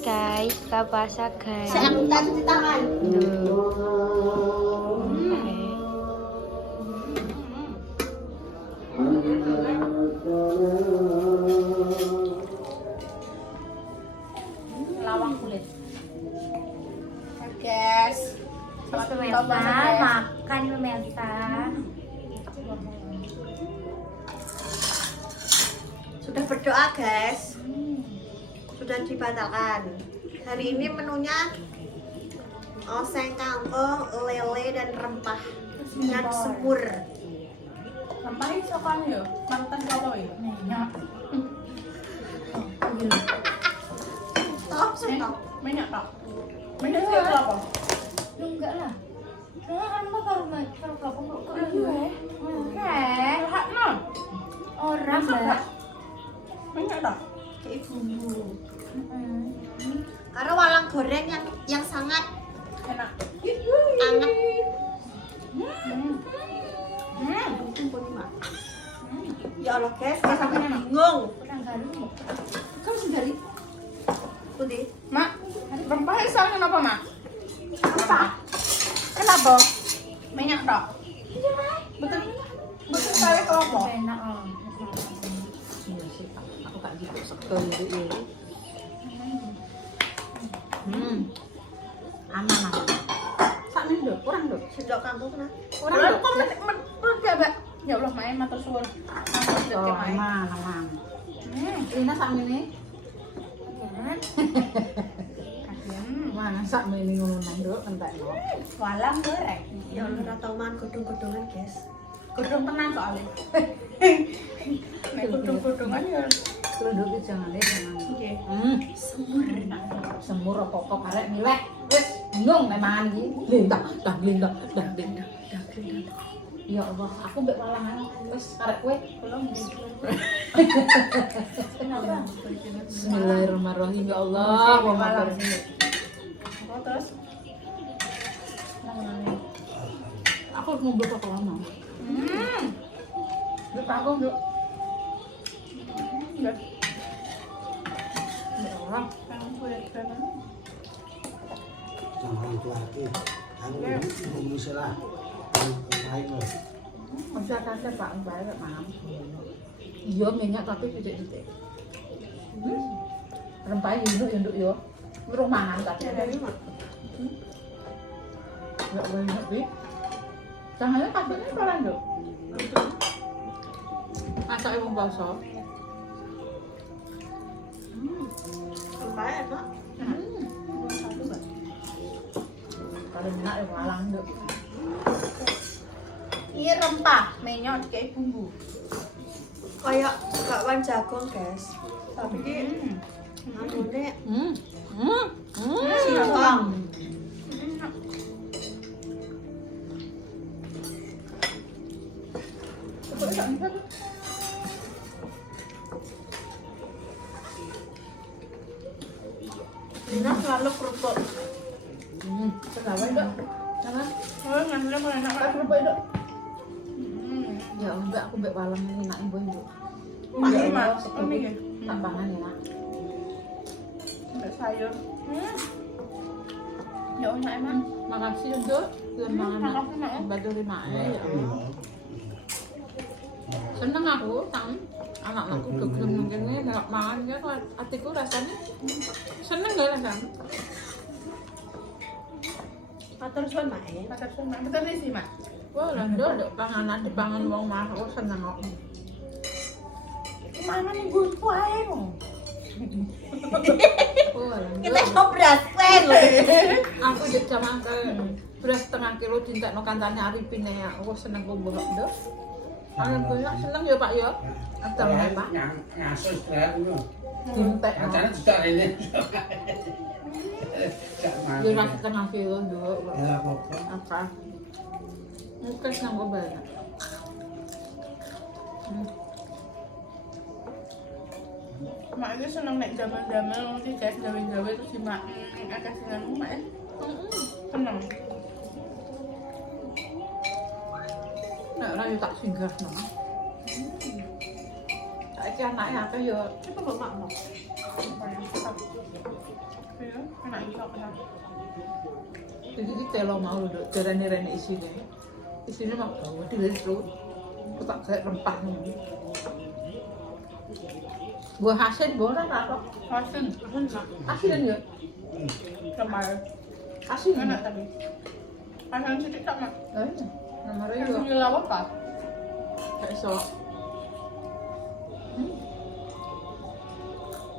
guys, buka puasa guys. Saya minta cuci tangan. Lawang kulit. Guys, Pemirsa, makan pemirsa. Sudah berdoa guys. Sudah dibatalkan. Hari ini menunya oseng kangkung, lele dan rempah dan semur. rempahnya sokan ya, mantan kalau ya. Stop, stop. Minyak tak? Minyak sih apa? Enggak lah. Soalnya kan kalau kelapa kok iya. Sehat no. Orang lah. Minyak tak? Kayak bumbu. Karena walang goreng yang sangat Enak. anget. Ya Allah guys, saya sampai bingung. Kurang garam. Kamu sendiri? Putih. Mak, rempahnya soalnya apa mak? Apa? Kenapa? Minyak tak? Betul. Betul sekali kelompok. Enak loh. Iya sih, aku gak gitu sekali ini. Aman aku. Sak menit dok, kurang dok. Sendok kangkung nah. Kurang Orang dok. kok menurut mbak? Ya Allah, main matur suwun. Matur Oh, suwun main. aman. Lina sak menit. Mana sak menit ngono nang dok, entek dok. Walang goreng. Ya Allah, ora tau mangan godhong-godhongan guys. Godhong tenan soalnya. Nek godhong-godhongan ya. Kelunduk iki jangan jangan. Oke. Semur. Semur apa-apa karek milih. Wis bingung nek mangan iki. Lintah, dah lintah. Ya Allah, aku mbek walangan wis karek kowe. Belum di. Kenapa? Bismillahirrahmanirrahim ya Allah. Apa terus? Aku harus ngobrol apa lama? Duk aku duk. Enggak. Ya Allah. Yang kulit kan. Sama orang tua hati, aku ngomong salah, lain loh. Bisa kasih Pak Mbak mam. Iya minyak tapi titik-titik. Rempah yunduk yo. Weruh mangan tapi. Ya banyak wi. Jangan kasihnya pelan dok. Masak ibu bakso. Rempahnya enak. Kalau minyak ya walang dok. Ini rempah, minyak kayak bumbu. Kayak bakwan jagung guys. Tapi ini anune singkong. Ini selalu kerupuk. Kenapa dok? Jangan. Oh, ngambilnya mau enak kan? Ya enggak aku mbek walang enak ibu dok. Ini mak, ini ya. Tambahan enak. Ada sayur. Ya enak enak. Makasih dok. Tuhan mangan Makasih mak. bantu lima ya. Seneng aku tang anak-anakku udah gelem mungkin nek mangan ya atiku rasanya seneng gak rasanya. Matur suwun Mae. Matur suwun mak. Betul sih mak. Wah, landor dok panganan dipangan wong mah aku seneng kok. Mana nih gue ae kok. Oh, landor. Kita ngobras pen. Aku jek jaman ke beras setengah kilo dintekno kancane Arifin ya. Aku seneng kok mbok dok. Ayo banyak seneng ya Pak ya. Adol ya Pak. Ngasus berat itu. Dintek. Acara juga ini. Ya ras setengah kilo dok. Ya apa-apa. Apa? Mungkin nang banyak. Mak itu seneng nek jaman-jaman nanti guys gawe-gawe terus dimakan akeh seneng mak ya. Seneng. Nek ora yo tak singgah no. Saiki anake akeh yo Coba kok makmu. Enak juga kan. Jadi kita lo mau duduk jarane rene isine. Isine mau bawa dilentut. Aku tak kayak rempah nih. Buah hasil boran apa? Asin. Asin ya? Kemarin. Asin Enak tapi. Asin sedikit sama. Namanya Yang juga gula apa? kayak so.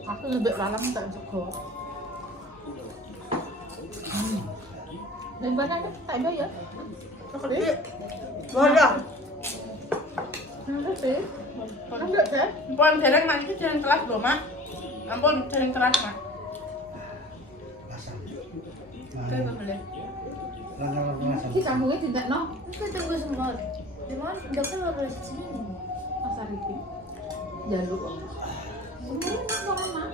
Aku lebih lalang tak cukup. Dan banyak tak ada ya? Gede. Bodoh. Ada sih. Ada kan? Ampun, dereng mak iki dereng kelas lho, Mak. Ampun, dereng kelas, Mak. Pasang. Oke, boleh. Langkah-langkah Ki kampungnya tidak no. Kita tunggu semua. Cuman udah kan udah di sini. Pasar itu. Jalur. Mana?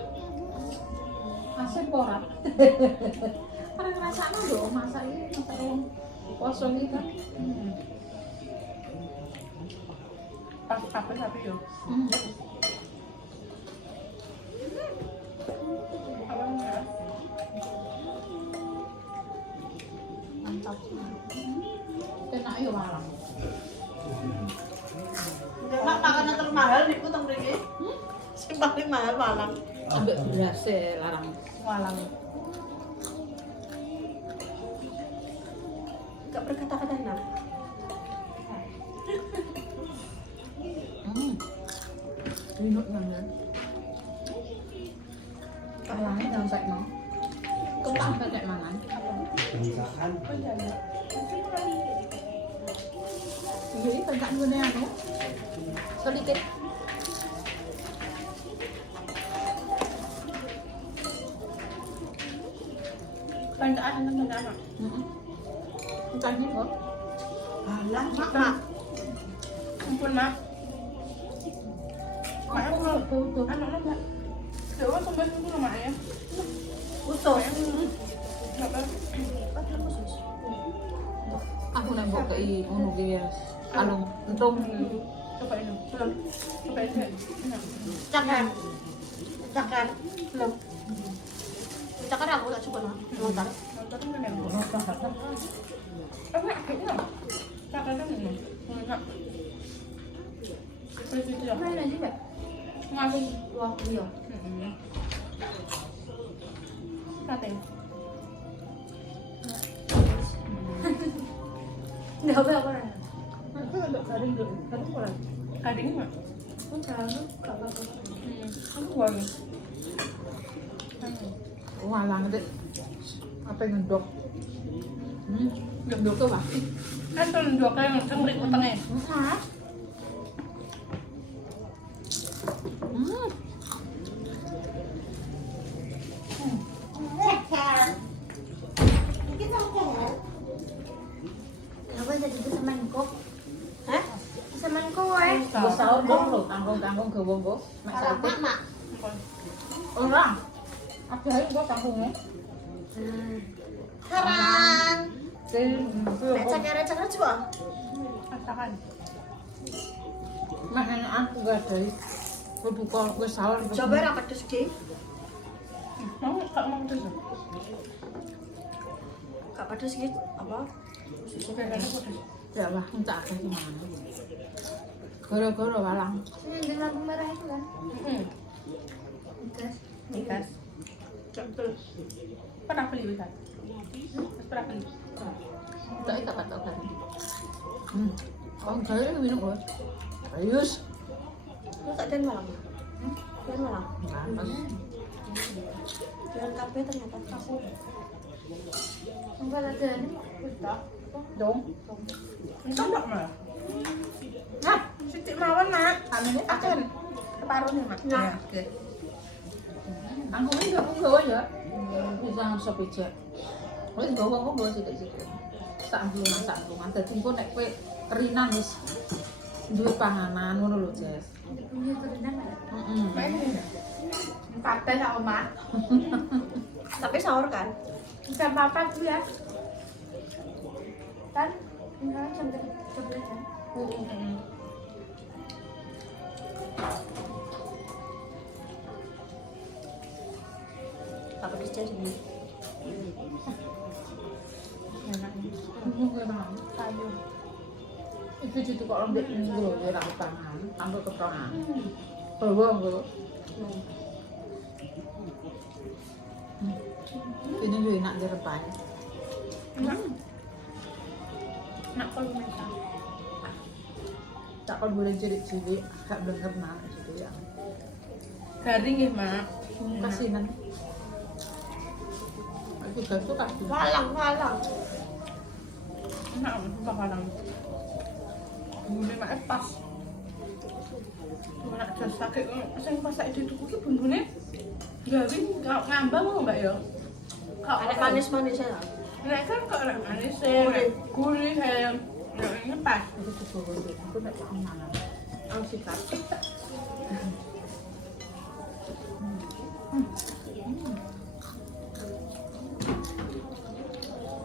Asin porat. Orang ngerasanya dong masa ini masa uang kosong itu kan. Pas tapi yo. Apa ya? Mantap. Kena ayo malam. Mak makanan termahal niku teng mriki. Sing paling mahal malang. Ambek beras larang. Walang. Enggak berkata-kata enak. Minut nanya. Kalangnya jangan sampai mau. Kembang sampai mangan. Misalkan Jadi pencak guna anu. Sedikit. Bandaan teman anak. Bukan ni kok. Alah, mak. Ampun, Mak. Mak aku mau Tuh. anak Mak. Dewa tumbas dulu Mak ya. Utuh. Apa? Aku nak bawa ke unu ke alung entung. Coba ini. Belum. Coba ini. Enak. Cakan. Cakan. Belum. Cakan aku tak cukup, Mak. Nonton. Nonton kan yang enak kayaknya. Cakaran ini. Enak. Seperti itu ya. Mana aja, Mbak? Ngasih. Wah, iya. Sate. Enggak apa-apa. Aku ada garing dulu. Garing kurang. Kadang Mak. Enggak, enggak apa-apa. Aku wangi. Walang deh. Apa yang ngendok? Ngendok tuh pasti. Kan tuh dua kali yang cengkrik utangnya. Enggak. Kenapa jadi kesamaan kok? Hah? Kesamaan kowe. Gue sahur dong lo, tanggung-tanggung ke wong gue. Mak Kalau sate. mak. Orang. Apa hari gue tanggungnya? Karang. Nek Mak cakere-cakere juga. Masakan. enak aku gak dari. Gue buka, gue sahur. Coba ra pedes ki. Mau nggak mau terus? Gak pedes ki apa? Oke, kan aku terus. Ya lah, entah apa sih mana. Goro-goro walang. Ini yang lampu merah itu kan? Gas. Nikas. Terus. Pernah beli bisa? Pernah beli. Tak ikat tak kan. Oh, gaya minum gue. Ayus. Lu tak den malam. Den malam. Jalan kafe ternyata aku. Enggak ada ini kita. Dong. Itu enggak mah. Nah, Siti mawon nak. anunya Akan. Separuh nih mak. Nah. Ya, oke. aku ini gak gawa ya. Bisa sop ijek. Wis gawa kok gawa sithik-sithik. Sak ambungan. Dadi engko nek kowe kerinan wis duwe panganan ngono lho, Jess. Punya kerenang ada. Main ini. Kate sama mak. Tapi sahur kan? Jam 4 tuh ya. Kan? Enggak, jam 11 kan? Gak pedes aja sini. Enak. Gue emang Sayur. itu cuci kok lembek ini loh, ya rambut tangan, rambut ketongan. Bawa gue. Ini juga enak direpan. Enak. Enak kalau misal. Tak kalau boleh cilik-cilik, agak bener nak gitu ya. Garing ya, Mak. Kasinan. Aku gak suka sih. Walang. Enak, sumpah kadang. Bumbunya mak pas. Enak jas sakit. Sing pas saiki dituku ki bumbune garing ngambang kok Mbak ya. Kok Ada manis-manisnya lah. Nek kan kok ora manis gurih kayak ini pas. Aku suka banget. Aku tak tahu mana. Aku sikat.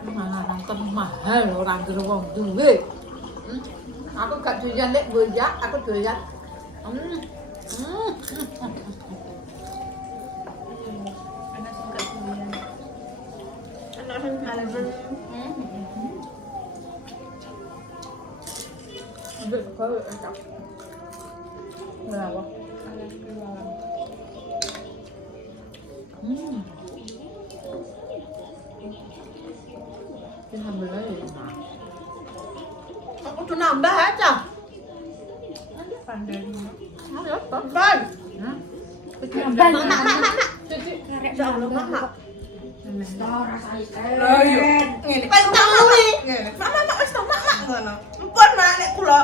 Mana nonton mahal orang gerowong duwe. Aku gak doyan lek goyak, aku doyan. Enak sing gak doyan. Enak sing kalemen. Ambil kau enak. Berapa? Ini ambil aja ya, Mak. Aku tuh nambah aja. Pandai. Ayo, Pak. Kan. Hah? Mak. Cuci. Ya Allah, Mak. Lah yo. Ngene. Pas tahu nih. Ngene. Mak wis tau mak ngono. Empun mak nek kula.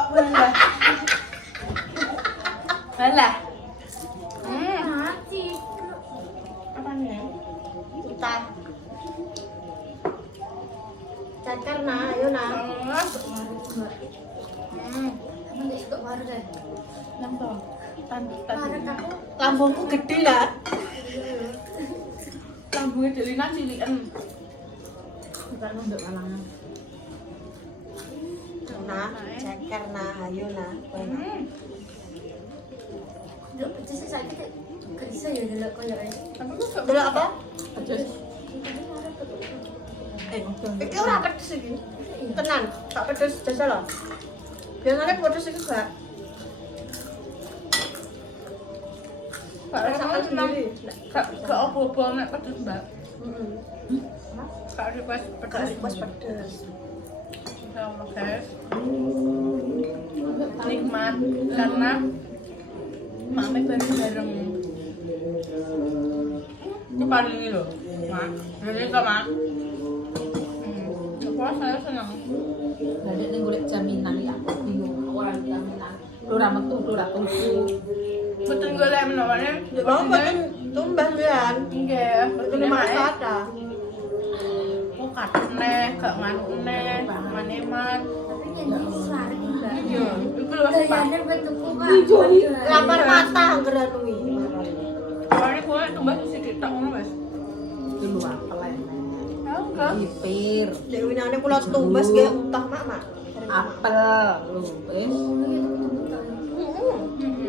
Alah. Mati. Apa nih? Hutan. Cacar nah, ayo nah. Enggak suka warga. Nambah. Warga aku Lambungku gede lah. Lambungnya Delina cilikan. Kita nunduk kalangan. Nah, cacar nah, ayo nah. enggak pedes sakit. Gak bisa ya delok koyoke. Aku tuh gak Delok apa? Aja. Iki ora pedes iki. Tenan, gak pedes jasa lho. Biasanya pedes iki gak. Rasakan sendiri. Gak apa-apa nek pedes, Mbak. Heeh. Gak request Pedes pedes. pas pedes. Ya Allah, guys. Nikmat karena mami bareng-bareng. Itu paling ini loh, Mak. Jadi kok, Mak. Apa saya senang. Jadi ning golek jaminan ya aku bingung. Ora jaminan. Ora metu, ora tuku. Betul golek menawane. Ya mau boten tumbas pian. Nggih, Betul mak ada. Oh, katene, gak nganune, maneman. Tapi nyanyi suara enggak. Iya, iku lho Pak. Gayane bentukku Kak. Lapar mata anggeran kuwi. Soalnya gue tumbas sedikit tak ngono, Mas. Itu lu apel enek. Enggak. Pipir, Lek winane kula tumbas ge utah mak. apel, lu wis.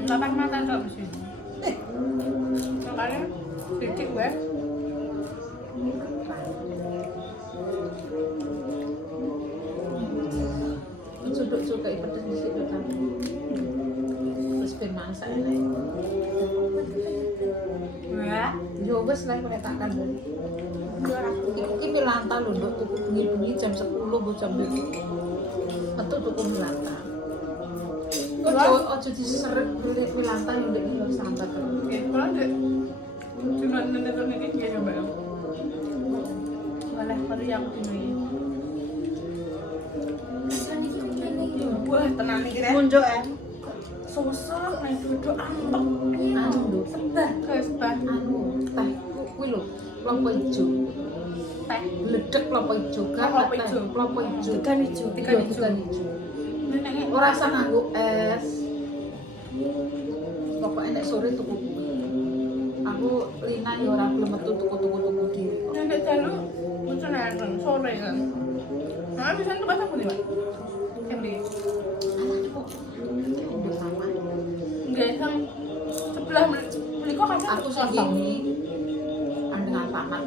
Lapan mata tok mesti. Makanya sedikit gue. Suduk-suduk pedes di situ kan. Terus ben masak enek. Ya. Yo wis lah kok tak kandel. Iki milanta lho nduk tuku bengi-bengi jam 10 bu jam 2. Metu tuku milanta. Ojo diseret kulit milanta yang ndek iki sambat. Oke, kalau dek cuma nonton ini dia coba. Malah baru yang aku ini. Wah, tenang nih kira. Munjuk ya. Sosok naik duduk ampek. Anu nduk. Guys, bah. Anu teh kuwi lho, klopo ijo. Teh. Ledek klopo ijo kan. Klopo ijo. Klopo ijo. Tekan ijo. Tekan Iya, ijo. tekan ijo. Neneknya Ora usah nganggo es. Pokoknya nek sore tuku kuwi. Aku Lina ya ora gelem metu tuku-tuku dhewe. nenek jalu lucu nonton sore kan. Nah, bisa tuh bahasa apa nih, Pak? Yang di Udah sama. enggak yang sebelah beli kok kan Aku sing gini andengan pamat.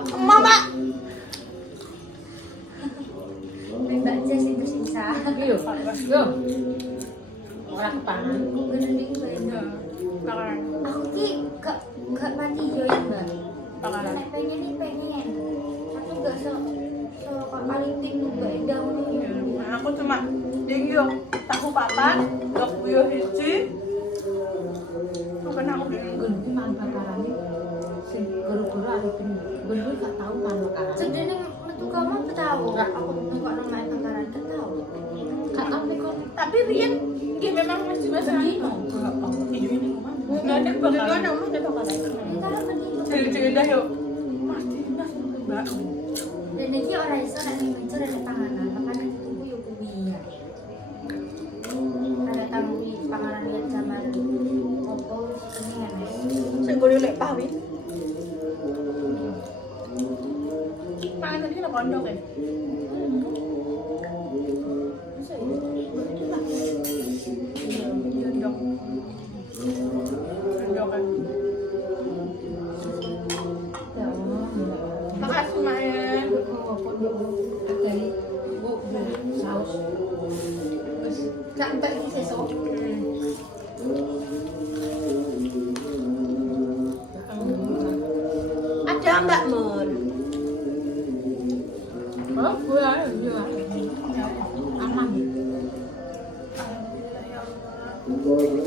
Mama. Mbak Jess itu sisa. Yo. Yo. Ora kepangan. Gending beda. Bakaran. Aku ki gak mati yo ya Mbak. Bakaran. Nek pengen nih pengen. Aku gak so paling tinggi Mbak Endah nih. Aku cuma dingyo tahu papan, gak puyuh hiji. Bukan aku dingyo. Gun iki mangan bakarane sing guru-guru arepin. Gun iki gak tau mangan bakaran. Sedene metu kamu tahu. Aku nengok nomai bakaran gak tahu. Gak tau nek kon Tapi Rian, dia memang masih bahasa Dino. Ini rumah. Nggak ada bakaran. Ada mah ada bakaran. Kalau begitu. Jadi dah yuk. Pasti mas mbak. Dan iki ora iso nek mencur ada panganan, makanya ditunggu yo kuwi. Ada tamu panganan lihat zaman opo pengen. Sing gone lek pawi. Paling tadi kita pondok ya. Pondok. Pondok kan. ya Allah. Makasih Maen. Ada bu saus. Wis gak entek iki sesuk. Ada Mbak Mun. Oh, gue ya. Aman.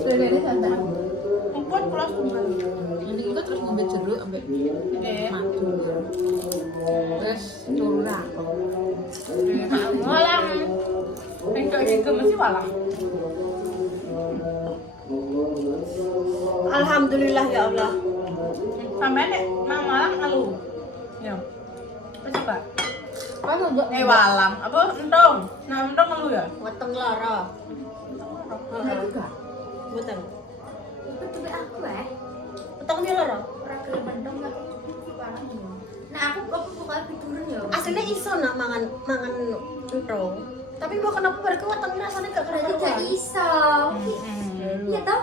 Lele santai. Kumpul kelas tunggal. Ini kita terus ngombe jeruk ambek Eh, madu. Terus turun aku. walang. Enggak juga mesti walang. Alhamdulillah ya Allah. Sampai nek nang Malang alu. Ya. Wis Pak. Kan untuk Walang. Apa entong? Nah, entong alu ya. Weteng lara. enggak. Weteng. Betul aku Weteng dia lara. ora gelem mendong aku parah. Nah aku pokoknya piturun ya. Aslinya iso nak mangan entong. Tapi mbok kenapa mereka weteng rasanya gak Berarti kerasa. gak iso. Iya toh?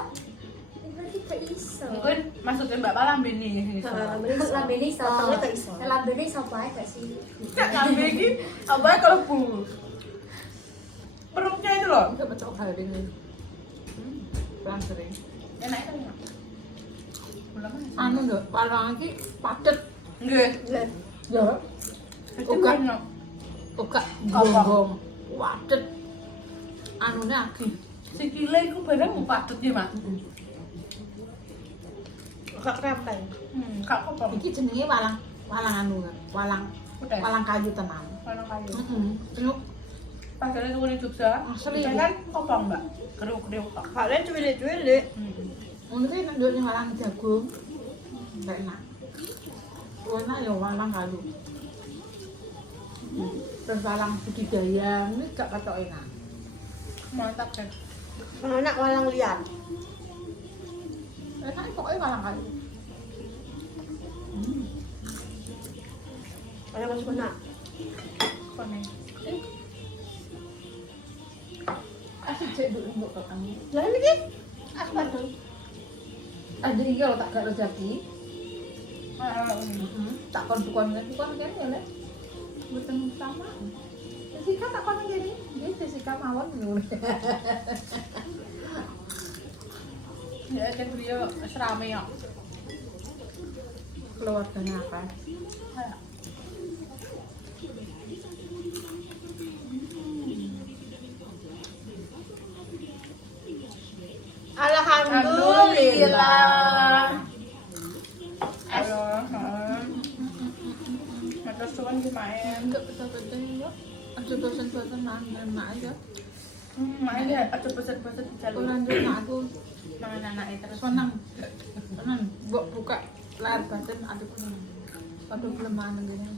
Berarti gak iso. Mungkin maksudnya Mbak Palang bini sini. Lambene iso. Wetengnya gak iso. Lambene iso bae gak sih? Cak ngambil iki apa ya kalau bu? Perutnya itu loh. Enggak betul hal ini. Kurang sering. Enak itu enak. Pulang aja. Anu enggak, parang iki padet. Nggih. Ya. Itu Bukan. enak. Buka gonggong. Padet. Anune agi. Sikile iku bareng padet ya, Mak. Gak krempeng. Kak kopong. Iki jenenge walang anu kan. Udah. Walang kayu tenan. Walang kayu. Heeh. Padahal itu di Jogja. Asli, Kita kan kopong, Mbak. Kriuk-kriuk kok. Kalian cuwilik-cuwilik. Mungkin nek nduk walang jagung. Enggak enak. Enak ya walang kayu. Terus walang budidaya ini gak patok enak. Mantap kan. Enak walang liar. Enak pokoknya walang kayu. Ada masuk enak. Koneng. Asik cek nduk kok kamu. Lah ini apa dong? Ada iki kalau tak gak rezeki. Heeh. Tak kon bukan kene ya lek. Mboten sama. Jessica tak kon ngene. Dia Jessica mawon ngono. Ya kan beliau serame ya. Keluarganya apa? Alhamdulillah. Halo. Matur suwun ki main. Enggak betul-betul ya. Ada bosan-bosan enak aja. Main ya ada peset-peset di jalur. Orang dia aku Mangan anake terus. senang. Senang. Mbok buka layar batin ada senang. Ada kelemahan gini.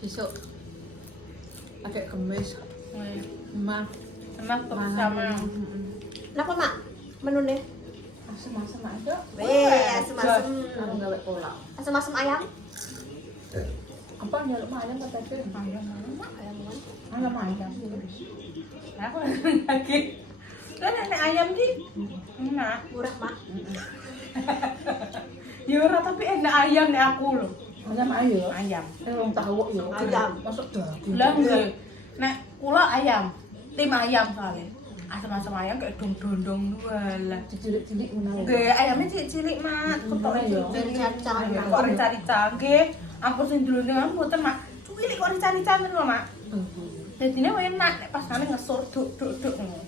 Besok ada kemis, emak, Enak bersama. Napa, Mak? Menune? asem-asem aja. Weh, asem-asem. Kalau gawe pola. Asem-asem ayam. Apa nyaluk ayam kata dia? Ayam. Ayam ayam. Aku lagi. Kan enak ayam ki. Enak. Murah, Mak. Ya ora tapi enak ayam nek aku lho. Ayam ayo. Ayam. Wong tahu yo. Ayam. Masuk daging. Lah nggih. Nek kula ayam, tim ayam soalnya. Asam-asam ayam kayak dong-dong walah. Cilik-cilik ngono. Nggih, ayamnya cilik-cilik, Mak. Ketok Iya. cilik-cilik. Kok rica-rica nggih. Ampun sing dulune mboten, Mak. Cilik kok rica-rica ngono lho, Mak. Dadine enak nek pas ngene ngesur duk-duk ngono.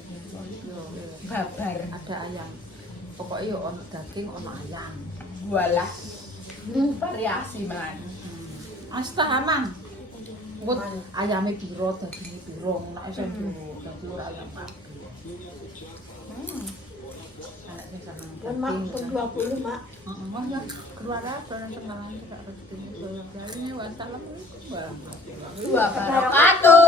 Babar. Ada ayam. Pokoknya yo ono daging, ono ayam. Walah. Variasi man. Asta aman. Ngut ayame piro, daginge piro, nek iso dadi ora ayam kabeh. Anak sing seneng Dan mak pun 20 mak. Heeh, wah ya keluar apa nang tengah tidak rezeki saya kali wassalam. Wabarakatuh.